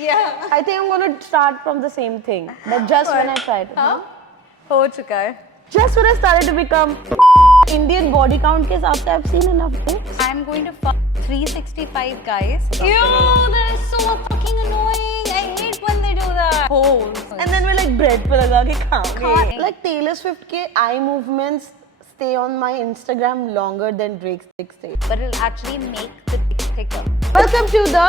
Yeah. I think I'm gonna start from the same thing, but just when I tried. हाँ? हो चुका है. Just when I started to become Indian body count के हिसाब से I've seen enough pics. I'm going to fuck 365 guys. Ew, that is so fucking annoying. I hate when they do that. Holes. And then we're like bread पे लगा के खाओगे. खाएंगे. Like Taylor Swift के eye movements stay on my Instagram longer than Drake's dick stay. But it'll actually make the dick thicker. Welcome to the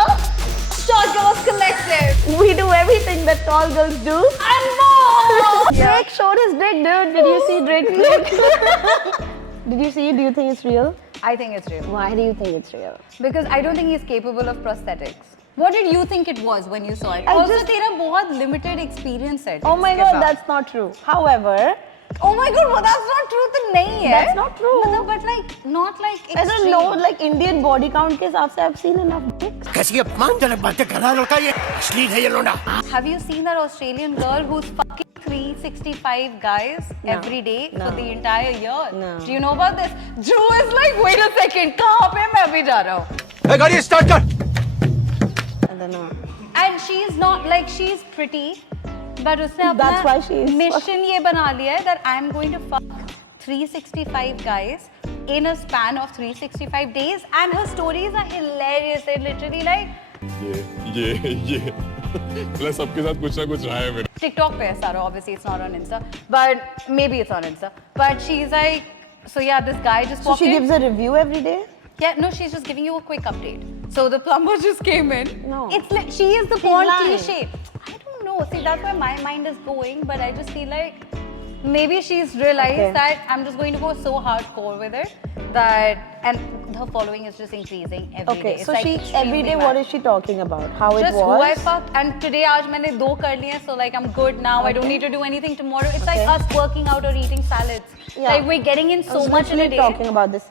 Short Girls Collective. We do everything that tall girls do. And more. Drake showed his dick, dude. Did you see Drake's dick? Did you see it? Do you think it's real? I think it's real. Why do you think it's real? Because I don't think he's capable of prosthetics. What did you think it was when you saw it? I Also, just- तेरा बहुत limited experience है. Oh my इसके god, साथ. that's not true. However, Oh my god, well, that's not true तो नहीं है. That's not true. मतलब, but like not like I don't extreme. know, like Indian body count के हिसाब से I've seen enough dicks. कैसी अपमानजनक बातें कर रहा लड़का ये अश्लील है ये लोंडा Have you seen that Australian girl who's fucking 365 guys every day for the entire year? No. Do you know about this? Drew is like, wait a second, कहाँ पे मैं अभी जा रहा हूँ? ए गाड़ी स्टार्ट कर I don't know. And she's not like she's pretty, but उसने That's why she अपना is- mission ये बना लिया है that I'm going to fuck 365 guys in a span of 365 days, and her stories are hilarious. They're literally like ये मतलब सबके साथ कुछ ना कुछ रहा है मेरा. TikTok पे है सारा. Obviously, it's not on Insta, but maybe it's on Insta. But she's like, so yeah, this guy just So walked she in. gives a review every day? Yeah, no, she's just giving you a quick update. So the plumber just came in. No. It's like she is the She's porn lying. cliche. I don't know. See, that's where my mind is going, but I just feel like maybe she's realized Okay. that I'm just going to go so hardcore with it that, and her following is just increasing every day. Okay, It's so like she extremely every day mad. what is she talking about? How Just it who I was? fucked, and today आज मैंने 2 कर लिए हैं, so like I'm good now. I don't Okay. need to do anything tomorrow. It's Okay. like us working out or eating salads. Yeah. Like we're getting in I so was much in a literally day. talking about this.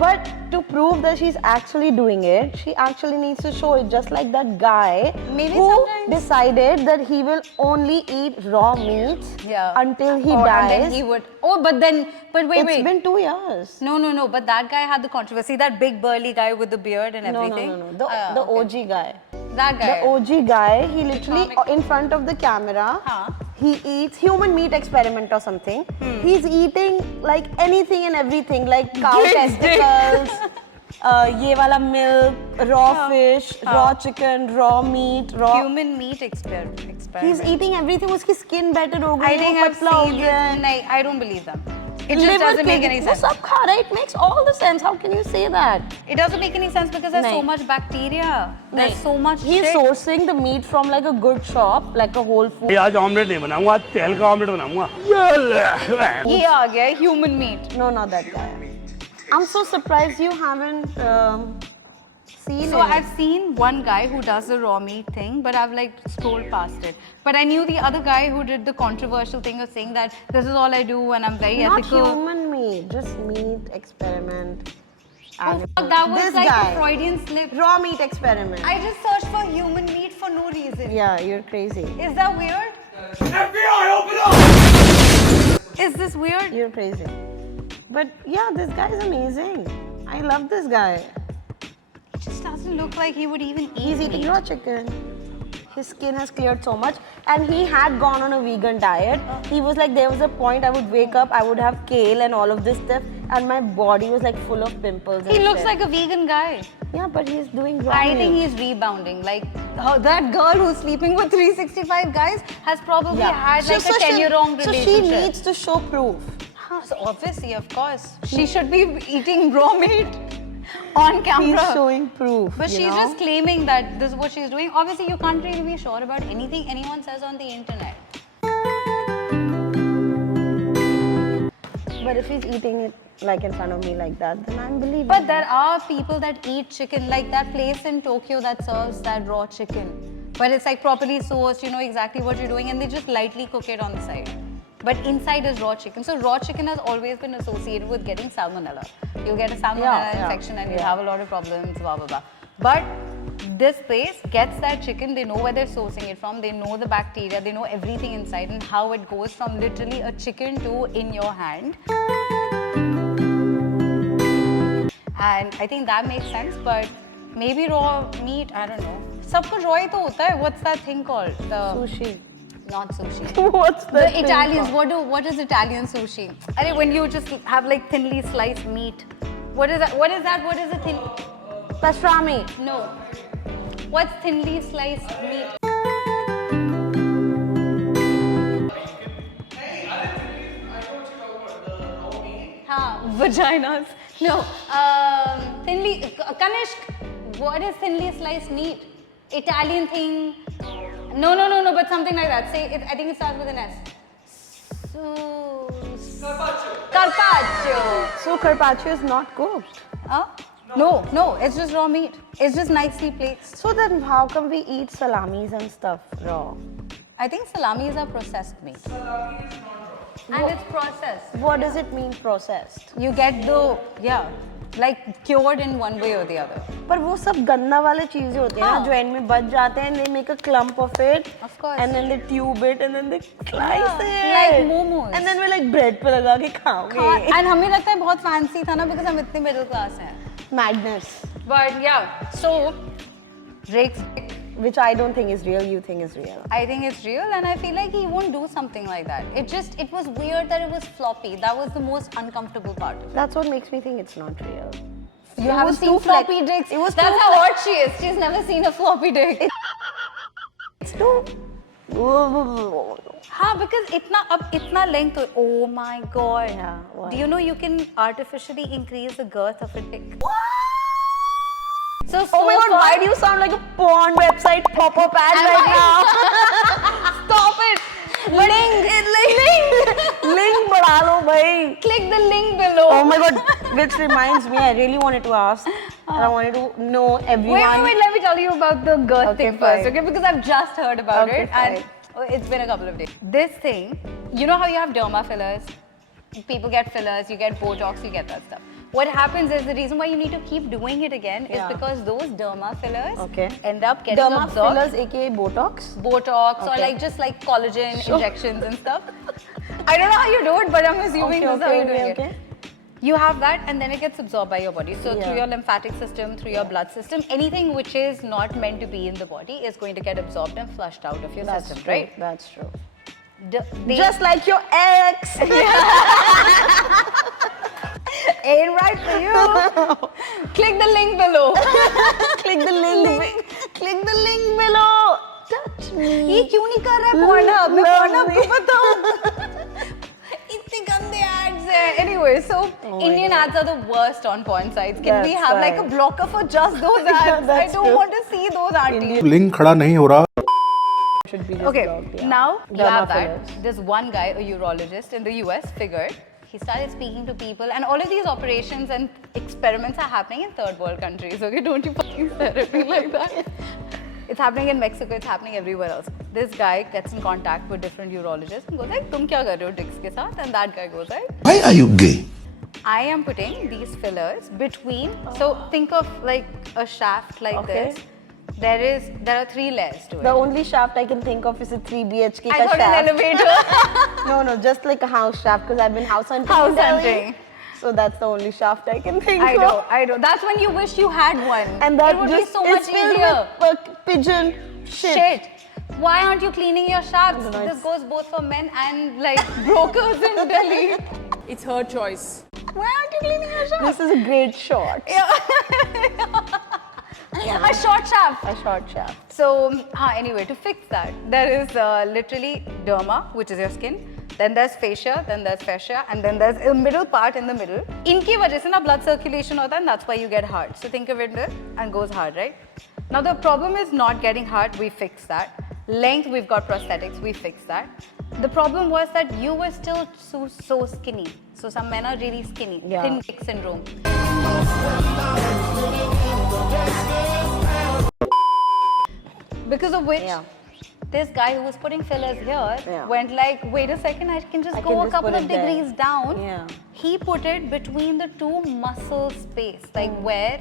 But to prove that she's actually doing it, she actually needs to show it, just like that guy Maybe who sometimes- decided that he will only eat raw meat Yeah. until he And dies. then he would. Oh, but wait, It's wait. been 2 years. No. But that guy had the controversy. That big burly guy with the beard and No, everything. no. The okay. OG guy. That guy. The OG guy, he literally Economic- in front of the camera, Huh. he eats human meat experiment or something. He's eating like anything and everything, like cow Dicks, testicles, ये वाला milk, raw fish, raw chicken, raw meat, raw. Human meat experiment. He's eating everything. उसकी skin better हो गई, I think वो I've पतला हो seen गया it. है. No, I don't believe them. It just Liver doesn't make cake, any वो sense. सब खा रहा है. It makes all the sense. How can you say that? It doesn't make any sense because there's so नहीं. much bacteria. There's नहीं. so much He's shit. sourcing the meat from like a good shop, like a Whole Foods. आज omelette नहीं बनाऊंगा, आज तेल का omelette बनाऊंगा. ये आ गया है, human meat. No, not that guy. I'm so surprised you haven't seen So it. I've seen one guy who does the raw meat thing, but I've like scrolled past it. But I knew the other guy who did the controversial thing of saying that this is all I do and I'm very Not ethical. human meat, just meat experiment. Oh animal. fuck, that was This like guy. a Freudian slip. Raw meat experiment. I just searched for human meat for no reason. Yeah, you're crazy. Is that weird? FBI open up Is this weird? You're crazy. But yeah, this guy is amazing. I love this guy. It just doesn't look like he would even eat He's eating meat. raw chicken. His skin has cleared so much, and he had gone on a vegan diet. He was like, there was a point I would wake up, I would have kale and all of this stuff, and my body was like full of pimples. He and looks shit. like a vegan guy. Yeah, but he's doing raw I think meat. he's rebounding. Like that girl who's sleeping with 365 guys has probably had like a 10-year-long So relationship. she needs to show proof. Huh, so obviously, of course, she should be eating raw meat on camera. He's showing proof. But you she's know? just claiming that this is what she's doing. Obviously, you can't really be sure about anything anyone says on the internet. But if he's eating it like in front of me like that, then I'm believing. But there are people that eat chicken, like that place in Tokyo that serves that raw chicken. But it's like properly sourced, you know exactly what you're doing, and they just lightly cook it on the side. But inside is raw chicken. So raw chicken has always been associated with getting salmonella. You'll get a salmonella infection and you'll have a lot of problems, blah, blah, blah. But this place gets that chicken, they know where they're sourcing it from, they know the bacteria, they know everything inside and how it goes from literally a chicken to in your hand. And I think that makes sense, but maybe raw meat, I don't know. सब कुछ raw ही तो होता है. What's that thing called? The Sushi. not sushi. What's The that thing Italians. called? What is Italian sushi? Arey, when you just have like thinly sliced meat. What is that? What is that? What is a thin? Pastrami. No. What's thinly sliced meat? Vaginas. No. Thinly. Kanishk. What is thinly sliced meat? Italian thing. No. But something like that. Say it. I think it starts with an S. Carpaccio. So carpaccio is not cooked. Huh? No. It's just raw meat. It's just nicely placed. So then how come we eat salamis and stuff raw? I think salamis are processed meat. And it's processed. What does it mean processed? You get like cured in one way or the other. पर वो सब गन्ना वाले चीजें होती हैं ना हाँ. जो एंड में बच जाते हैं. They make a clump of it. Of course. And then they tube it and then they slice Yeah, it. like momos. And then we're like bread पे लगा के खाओगे. And हमें लगता है बहुत fancy था ना because हम इतने middle class हैं. Madness. But yeah, so Drake's dick, Which I don't think is real. You think is real. I think it's real and I feel like he won't do something like that. It was weird that it was floppy. That was the most uncomfortable part of it. That's what makes me think it's not real. You It haven't was seen too floppy flex- dicks. it was That's too how flex- hot she is. She's never seen a floppy dick. It's too. हाँ, because itna length. Oh my god. Yeah, what? Do you know you can artificially increase the girth of a dick? So Oh my god, why do you sound like a porn website pop-up ad right now? Stop it! Link बढ़ा लो भाई. Click the link below. Oh my god, which reminds me, I really wanted to ask, and I wanted to know everyone. Wait, let me tell you about the girth Okay, thing first, fine. okay? Because I've just heard about Okay, it and fine. it's been a couple of days. This thing, you know how you have derma fillers? People get fillers, you get Botox, you get that stuff. What happens is the reason why you need to keep doing it again Yeah. is because those derma fillers Okay. end up getting Derma absorbed. fillers, aka Botox. Botox or Okay. like just like collagen injections and stuff. I don't know how you do it, but I'm assuming this is how you're doing it. You have that and then it gets absorbed by your body. So Yeah. through your lymphatic system, through your blood system, anything which is not meant to be in the body is going to get absorbed and flushed out of your That's system, true. right? That's true. They- Just like your ex. ain't right for you. Click the link below. Click the link. Click the link below. Touch me. ये क्यों नहीं कर रहा है Pornhub? मैं Love Pornhub को me. बताऊं. इतने गंदे ads हैं. Anyway, so Indian ads are the worst on porn sites. Can we That's have like a right. blocker for just those ads? I That's don't true. want to see those aunties. Link खड़ा नहीं हो रहा. Should be just Okay, blocked, yeah. now you Derma have that. fillers. This one guy, a urologist in the US, figured he started speaking to people, and all of these operations and experiments are happening in third world countries. Okay, don't you fucking stare at me like that. It's happening in Mexico. It's happening everywhere else. This guy gets in contact with different urologists and goes like, "तुम क्या कर रहे हो dicks के साथ?" And that guy goes like, Why are you gay? I am putting these fillers between. So think of like a shaft like Okay. this. There are 3 layers to it. The only shaft I can think of is a 3 BHK I ka thought an shaft. elevator. No, just like a house shaft because I've been house hunting. House in Delhi. hunting. So that's the only shaft I can think I of. know. That's when you wish you had one. And that it would just be so is much filled easier. with pigeon shit. Why aren't you cleaning your shafts? don't know, This it's- goes both for men and like brokers in Delhi. It's her choice. Why aren't you cleaning your shafts? This is a great shot. A short shaft. A short shaft. So, anyway, to fix that, there is literally derma, which is your skin. Then there's fascia, then there's fascia, and then there's a middle part in the middle. इनकी वजह से ना blood circulation होता है, and that's why you get hard. So think of it and goes hard, right? Now the problem is not getting hard. We fixed that. Length, we've got prosthetics. We fixed that. The problem was that you were still so skinny. So some men are really skinny. Yeah. Thin dick syndrome. Because of which, Yeah. this guy who was putting fillers here Yeah. went like, wait a second, I can just I go can a just couple put of it there. degrees down. Yeah. He put it between the 2 muscle space, like where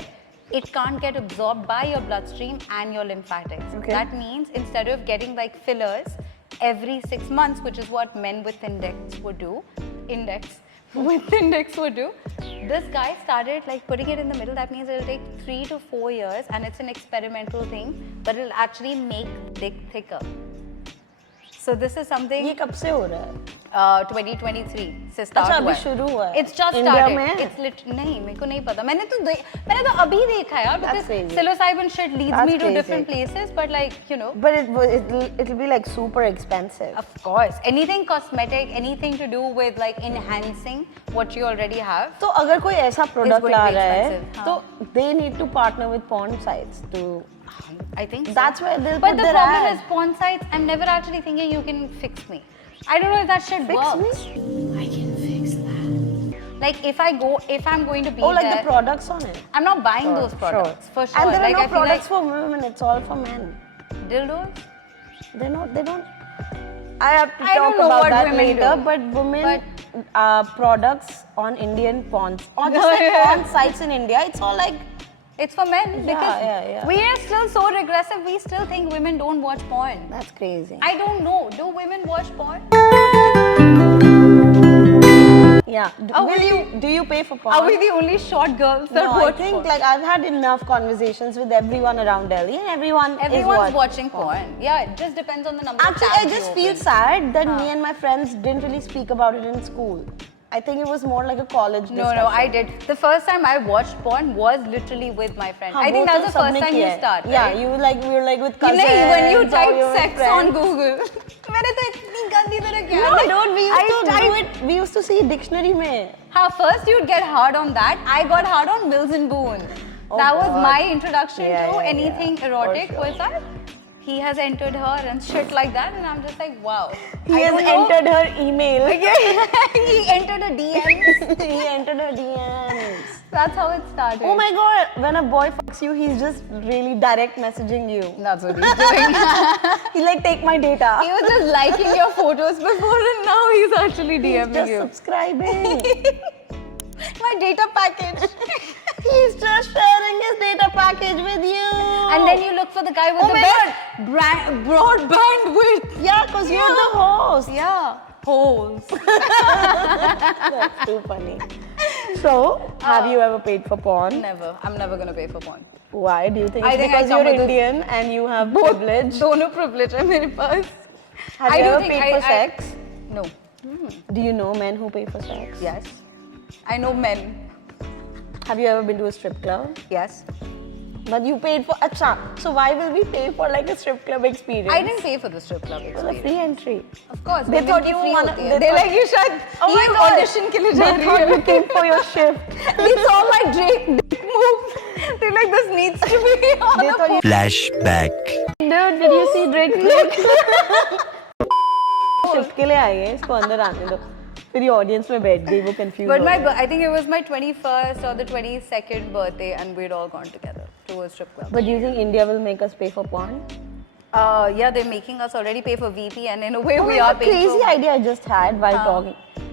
it can't get absorbed by your bloodstream and your lymphatics. Okay. That means instead of getting like fillers every 6 months, which is what men with index would do, with the index would do. This guy started like putting it in the middle. That means it'll take 3 to 4 years, and it's an experimental thing, but it'll actually make dick thicker. So this is something ये कब से हो रहा है? 2023 से start अच्छा, अभी हुआ है. शुरू हुआ है. It's just India started. में? It's नहीं, मेरे को नहीं पता. मैंने तो अभी देखा यार, That's because crazy. psilocybin shit leads That's me to crazy. different places, but like, you know. But it'll be like super expensive. Of course, anything cosmetic, anything to do with like enhancing what you already have. तो अगर कोई ऐसा product going to ला be रहा है expensive, तो they need to partner with porn sites to. I think so. That's where they'll But put the their problem ad. is porn sites, I'm never actually thinking you can fix me. I don't know if that shit Fix works. me? I can fix that. Like if I'm going to be Oh, like there, the products on it. I'm not buying those products for sure. And there like are no I feel products like for women. It's all for men. dildos. They don't. I have to I don't talk know about what that women later. do. But women products on Indian porn, or just like Yeah. porn sites in India, it's all like It's for men because yeah. we are still so regressive. We still think women don't watch porn. that's crazy. I don't know. Do women watch porn? Yeah. Are Will we- do you pay for porn? Are we the only short girls that No, I watch think porn? like I've had enough conversations with everyone around Delhi, and everyone's Everyone's watching porn. Yeah, it just depends on the number of Actually, I tabs you just feel open. sad that me and my friends didn't really speak about it in school. I think it was more like a college No, discussion. I did. The first time I watched porn was literally with my friend. हाँ, I think वो that's तो the first सबने time किया you है. start, Yeah, right? you were like with You cousins. know, when you or type your sex friends. on Google, मैंने तो इतनी गंदी तरह किया. No, Like, dude, we I used to do typed- it. We used to see dictionary में. First you'd get hard on that. I got hard on Mills and Boone. Oh that was God. my introduction Yeah, to yeah, anything yeah, for erotic. sure. Was that he has entered her and shit like that, and I'm just like, wow. He I has don't know. entered her email. He entered a DM. He entered her DMs. That's how it started. Oh my god, when a boy fucks you, he's just really direct messaging you. That's what he's doing. He like, take my data. He was just liking your photos before, and now he's actually He's DMing just you. subscribing. My data package. He's just sharing his data package with you. And then you look for the guy with Oh the my best broadband width. Yeah, because you're the host. Yeah. Holes. That's too funny. So, have you ever paid for porn? Never. I'm never gonna pay for porn. Why do you think? I It's think I because come you're with Indian and you have privilege. दोनों privilege है मेरे पास. Have I you do ever think paid for sex? No. Do you know men who pay for sex? Yes. I know men. Have you ever been to a strip club? Yes. But you paid for. Acha. So why will we pay for like a strip club experience? I didn't pay for the strip club It was a experience. free entry. Of course. They women thought की you free wanna- होती है. they They're thought- like you should. Oh my ये God. audition के लिए जा They रही thought है. you came for your shift. They saw my dick move. They're like, this needs to be on They a thought you. Flashback. Dude, did you see Drake's dick? Shift के लिए आई है इसको अंदर आने दो फिर ये ऑडियंस में बैठ गई वो confuse But I think it was my 21st or the 22nd birthday, and we'd all gone together to a strip club. But do you think India will make us pay for porn? Yeah, they're making us already pay for VP, and in a way Oh we my are God, paying crazy for. idea I just had while talking.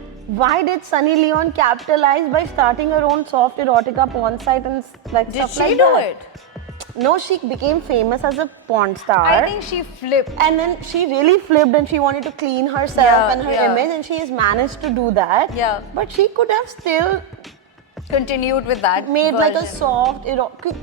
Why did Sunny Leon capitalize by starting her own soft erotica porn site and like Did stuff she like do that? it? No, she became famous as a porn star. I think she flipped. And then she really flipped and she wanted to clean herself Yeah, and her yeah. image, and she has managed to do that. Yeah. But she could have still Continued with that. made like a version. soft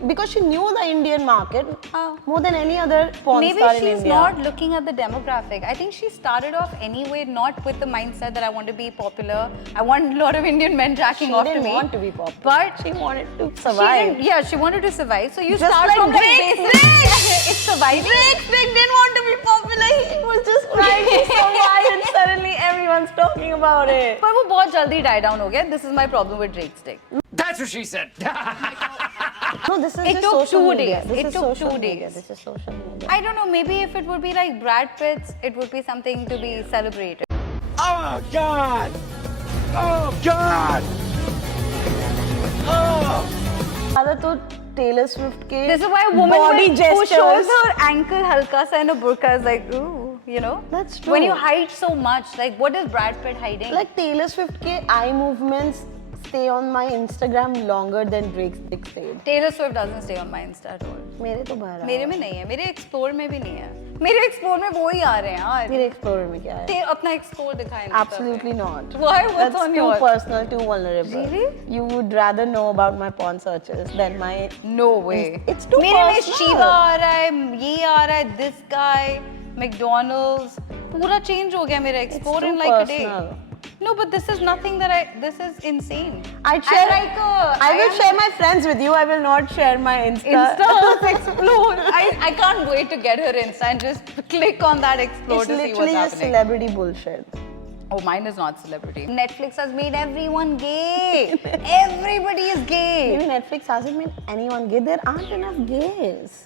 because she knew the Indian market more than any other porn Maybe star in she's India. not looking at the demographic. I think she started off anyway not with the mindset that I want to be popular. I want a lot of Indian men jacking She off to didn't me. want to be popular. But she wanted to she survive. didn't, yeah, she wanted to survive. So you Just start like from Drake, like basic. It's surviving. Drake didn't want to be popular. He was just trying to survive, and suddenly everyone's talking about it. पर वो बहुत जल्दी die down हो गया. This is my problem with Drake's dick. That's what she said. No, this is It just took social 2 media. days. This It is took social 2 media. days. This is social media. I don't know. Maybe if it would be like Brad Pitt's, it would be something to be celebrated. Oh, God. Oh, God. ज़्यादा तो Taylor Swift के This is why a woman body who gestures. shows her ankle halka sa in a burqa is like, ooh, you know? That's When true. you hide so much, like what is Brad Pitt hiding? Like Taylor Swift के eye movements stay on my Instagram longer than Drake's dick stayed. Taylor Swift doesn't stay on my Insta at all. मेरे तो भरा मेरे में नहीं है, मेरे explore में भी नहीं है. मेरे एक्सप्लोर में वो ही आ रहे हैं यार. तेरे एक्सप्लोरर में क्या है? ते अपना एक्सप्लोर दिखाएं. Absolutely not. Why? What's That's on too yours? personal, too vulnerable. Really? You would rather know about my porn searches than my. No way. It's too मेरे में personal. शिवा आ रहा है, ये आ रहा है, this guy, McDonald's, पूरा change हो गया मेरा explore too in like a personal. day. No, but this is nothing that this is insane. I'd share. I will am share my friends with you. I will not share my Insta. Insta explore. I can't wait to get her Insta and just click on that explore It's to see what's literally just happening. celebrity bullshit. Oh, mine is not celebrity. Netflix has made everyone gay. Everybody is gay. Maybe Netflix hasn't made anyone gay. There aren't enough gays.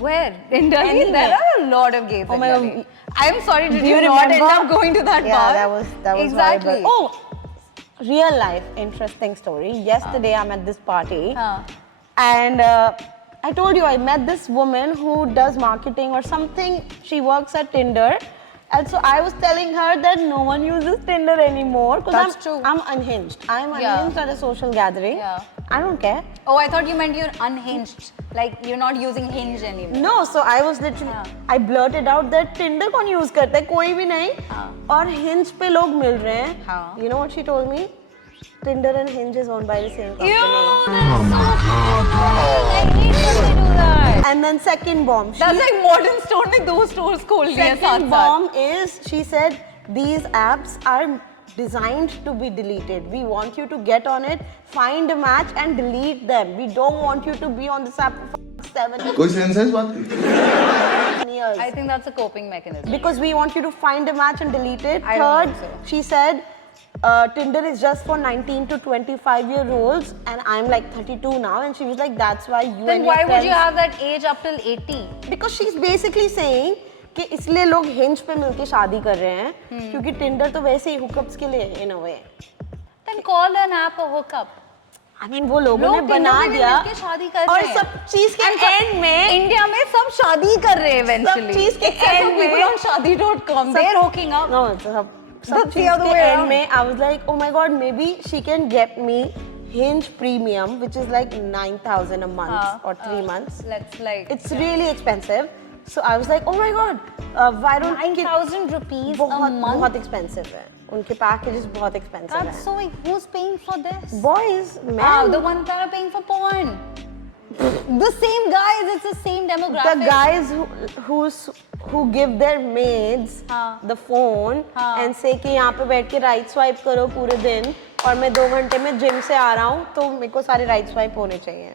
Where? In Delhi? Anywhere. There are a lot of gays Oh in my Delhi. God. I'm sorry, did Do you you not end remember? up going to that Yeah, bar? that was exactly. horrible. Oh, real life interesting story. Yesterday I'm at this party and I told you I met this woman who does marketing or something. She works at Tinder. And so I was telling her that no one uses Tinder anymore. That's true. I'm unhinged. I'm unhinged at a social gathering. Yeah. I don't care. Oh, I thought you meant you're unhinged. Like you're not using Hinge anymore. No, so I was literally, I blurted out that Tinder कौन use करता है? कोई भी नहीं. और Hinge पे लोग मिल रहे हैं. हाँ. You know what she told me? Tinder and Hinge is owned by the same company. Ew, that's so cool. I hate when they do that. And then second bomb. That's like modern store ने दो stores खोल लिए हैं Second साथ-साथ. bomb is she said these apps are designed to be deleted. We want you to get on it, find a match and delete them. We don't want you to be on this app for 7 कोई sense है इस बात की? years. I think that's a coping mechanism. Because we want you to find a match and delete it. I don't Third, think so. she said Tinder is just for 19 to 25-year-olds and I'm like 32 now and she was like that's why you Then and why your would you friends- have that age up till 80? Because she's basically saying कि इसलिए लोग hinge पे मिलके शादी कर रहे हैं क्योंकि टिंडर तो वैसे ही हुकअप्स के लिए इन अ वे Then call an app a hookup. I mean वो लोगों ने लोग बना Tinder पे भी दिया मिलके शादी कर और रहे हैं. सब चीज के And सब- एंड में इंडिया में सब शादी कर रहे हैं eventually. चीज के Except for end में- people on shadi.com. They're hooking up. No, सब That's the चीज other के way end around. में I was like, oh my god, maybe she can get me Hinge Premium, which is like 9,000 a month or 3 months. Let's like. It's really expensive. So I was like, oh my god, why don't 9,000 rupees a बहुत month. बहुत expensive है. उनके packages बहुत expensive That's हैं. so. Who's paying for this? Boys, men. The ones that are paying for porn. The same guys. It's the same demographic. The guys who give their maids हाँ. the phone हाँ. and say कि यहाँ पे बैठ के right swipe करो पूरे दिन और मैं 2 घंटे में जिम से आ रहा हूँ तो मेरे को सारे right swipe होने चाहिए.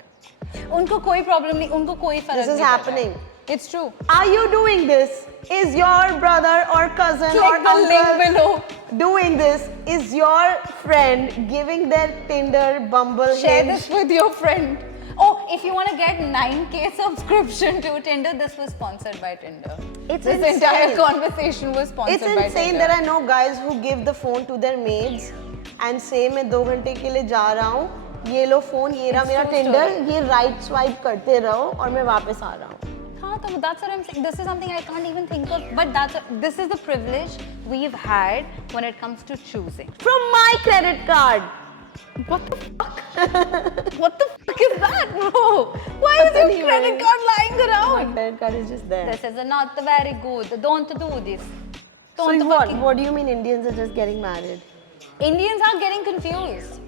उनको कोई प्रॉब्लम नहीं. उनको कोई फर्क This नहीं is पड़ रहा है. happening. It's true. Are you doing this? Is your brother or cousin or Click the link uncle below. doing this? Is your friend giving their Tinder, Bumble, Share Hinge? this with your friend. Oh, if you want to get 9K subscription to Tinder, this was sponsored by Tinder. It's this insane. entire conversation was sponsored It's by insane Tinder. that I know guys who give the phone to their maids and say मैं 2 घंटे के लिए जा रहा हूँ, ये लो phone, ये रहा It's मेरा true Tinder, story. ये right swipe करते रहो और मैं वापस आ रहा हूँ. हाँ, तो that's what I'm saying. This is something I can't even think of. But this is the privilege we've had when it comes to choosing. From my credit card. What the fuck? What the fuck is that, bro? Why is your नहीं, credit man. card lying My around? credit card is just there. This is not very good. Don't do this. So Don't what? fucking- What do you mean Indians are just getting married? Indians are getting confused.